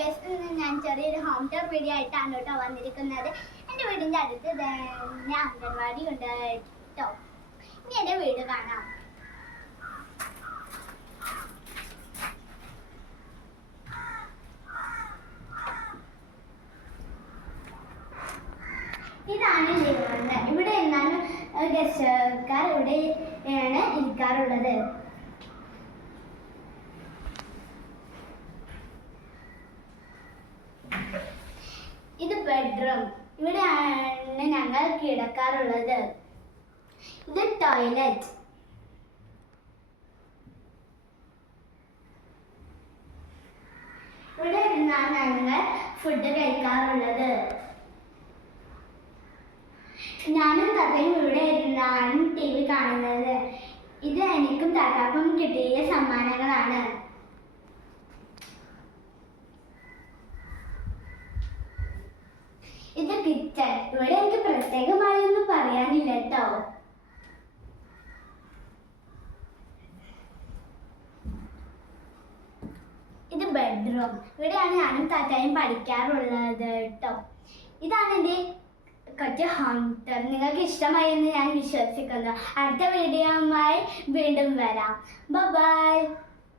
Guest ഞാൻ ചെറിയൊരു home tour video ആയിട്ടാണ് കേട്ടോ വന്നിരിക്കുന്നത്. എൻ്റെ വീടിൻ്റെ അടുത്ത് തന്നെ അംഗൻവാടി ഉണ്ട് കേട്ടോ. ഇനി എൻ്റെ വീട് കാണാം. ഇതാണ് ലിവിംഗ്. ഇവിടെ എന്താണ് ഗസ്റ്റുകാർ ഇവിടെയാണ് ഇരിക്കാറുള്ളത്. ഇത് ബെഡ്റൂം. ഇവിടെയാണ് ഞങ്ങൾ കിടക്കാറുള്ളത്. ഇത് ടോയ്ലറ്റ്. ഇവിടെ ഇരുന്നാണ് ഞങ്ങൾ ഫുഡ് കഴിക്കാറുള്ളത്. ഞാനും താത്തയും ഇവിടെ ഇരുന്നാണ് TV കാണുന്നത്. ഇത് എനിക്കും താത്താക്കും കിട്ടിയ സമ്മാനങ്ങളാണ്. ഇത് കിച്ചൺ. ഇവിടെ എനിക്ക് പ്രത്യേകമായി ഒന്നും പറയാനില്ല കേട്ടോ. ഇത് ബെഡ്റൂം. ഇവിടെയാണ് ഞാനും താത്തായും പഠിക്കാറുള്ളത് കേട്ടോ. ഇതാണ് എൻ്റെ കൊച്ചു ഹോം ടൂർ. നിങ്ങൾക്ക് ഇഷ്ടമായി എന്ന് ഞാൻ വിശ്വസിക്കുന്നു. അടുത്ത വീഡിയോയുമായി വീണ്ടും വരാം. ബൈ.